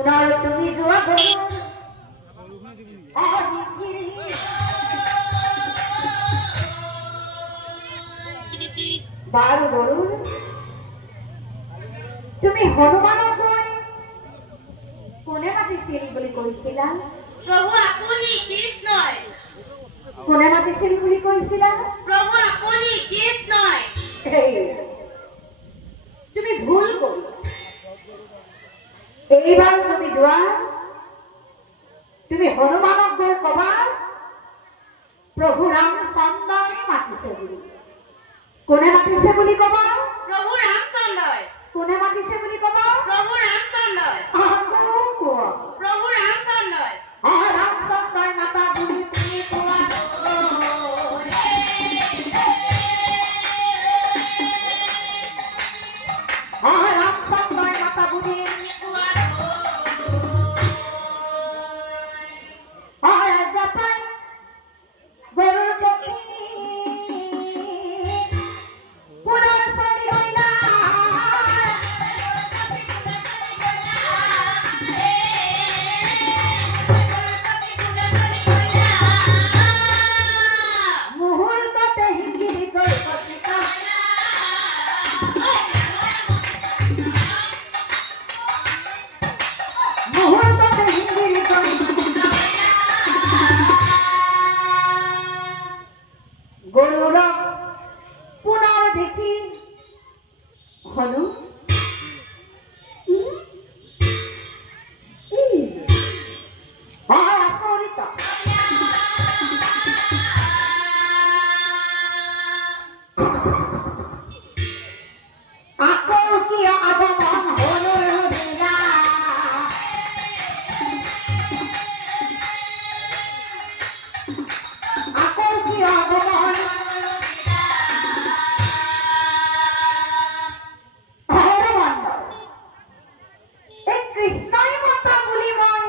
পুনৰ তুমি যোৱা বাৰু গৰু তুমি হনুমানক গৈ কোনে মাতিছিল বুলি কৈছিলা? প্ৰভু আপুনি কৃষ্ণই। কোনে মাতিছিল বুলি কৈছিলা? প্ৰভু আপুনি কৃষ্ণই। তুমি ভুল কৰিলা। এইবাৰ তুমি যোৱা, তুমি হনুমানক গৈ কবা প্ৰভু ৰামচন্দ্ৰই মাতিছে বুলি। কোনে মাতিছে বুলি কবা? প্ৰভু ৰামচন্দ্ৰই। কোনে মাতিছে বুলি কবা? প্ৰভু ৰামচন্দ্ৰই। প্ৰভু ৰামচন্দ্ৰই। ৰামচন্দ্ৰই মাতা বুলি তুমি কোৱা। ৰামচন্দ্ৰই মাতা বুলি গৰুৰ পক্ষী পুনৰ চলি গইলা। মুহূৰ্ততে হিংগিৰি গৈ পতিতা। মুহূৰ্ততে হিংগিৰি গৈ গৰুড়ক পুনৰ দেখি হনু আচৰিত। আকৌ কিয় আগমন হনুৰ বিনা? আকৌ কিয় আগমন? এই কৃষ্ণই মাতা বুলি মই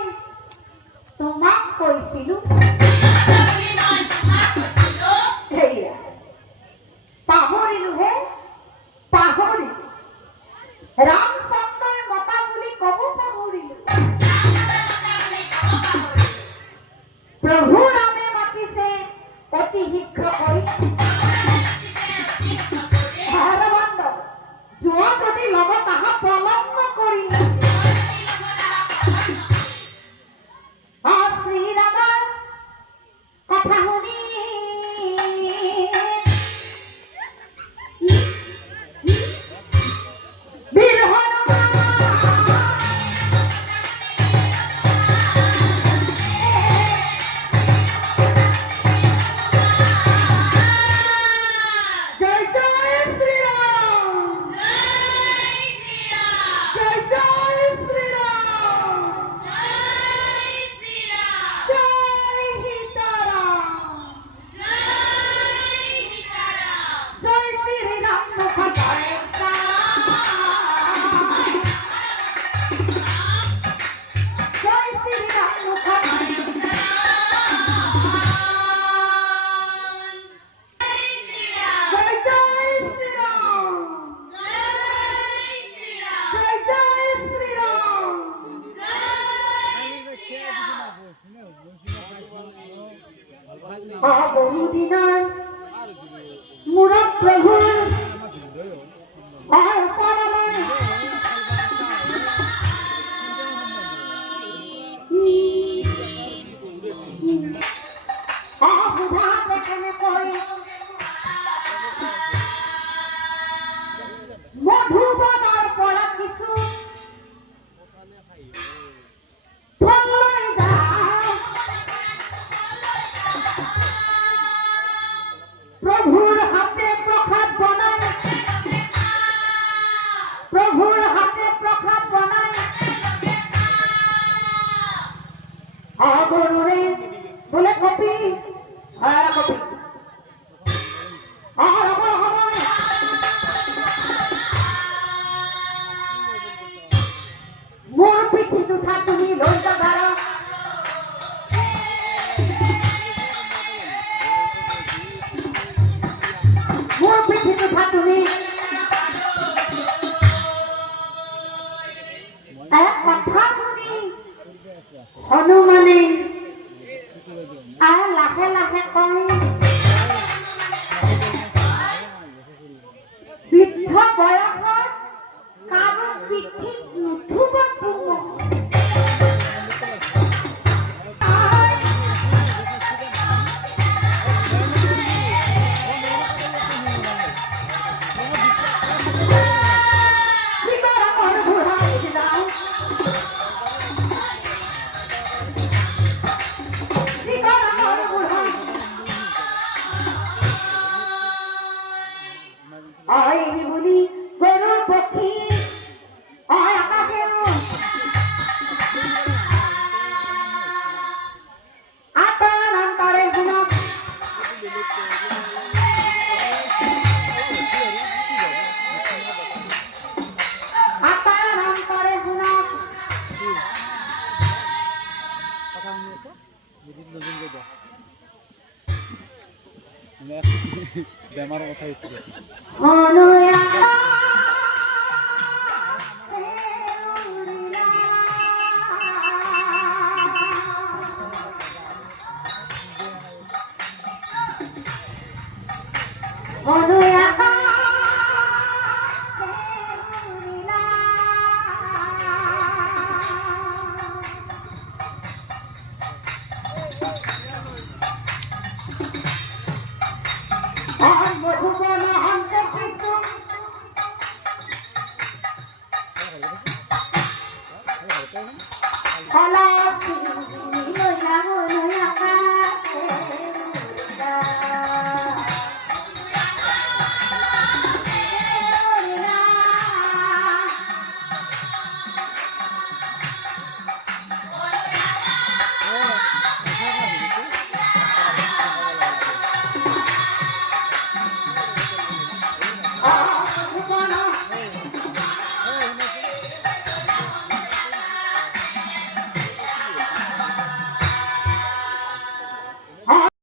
তোমাক কৈছিলো। পাহৰিলো হে, পাহৰিলো। ৰামচন্দ্ৰই মতা বুলি কব পাহৰিলো। প্ৰভু ৰামে মাতিছে অতি শীঘ্ৰ কৰি। যোৱা যদি লগত আহা পলম নকৰি। শ্ৰীৰামৰ কথা শুনি বীৰ হনুমান জয় জয় শ্ৰীৰাম। জয় জয় শ্ৰীৰাম। জয় সীতাৰাম। জয় শ্ৰীৰাম মুখ জয় জয় শ্ৰীৰাম মুখ জয় জয় শ্ৰীৰাম। জয় জয় শ্ৰীৰাম। বহুদিনৰ মূৰত প্ৰভুৰ ওচৰলৈ সোধাতে কেনেকৈ মধুবনৰ পৰা কিছু ফল লৈ যাওঁ। প্ৰভুৰ হাতে প্ৰসাদ বনাই, প্ৰভুৰ হাতে প্ৰসাদ বনাই গৰুৰে বোলে কপি কপি মোৰ পিঠিত উঠা তুমি লৈ যাবা। মোৰ পিঠিত উঠা তুমি কথা শুনি হনুমানে লাহে লাহে কয় বৃদ্ধ বয়সত কাৰো পিঠিত নুঠুব পোঙ বুলি গৰুৰ পক্ষী আকাশে আতাৰ অন্তৰে গুণক আতাৰ অন্তৰে গুণক বেমাৰৰ কথা উঠিছে Hola,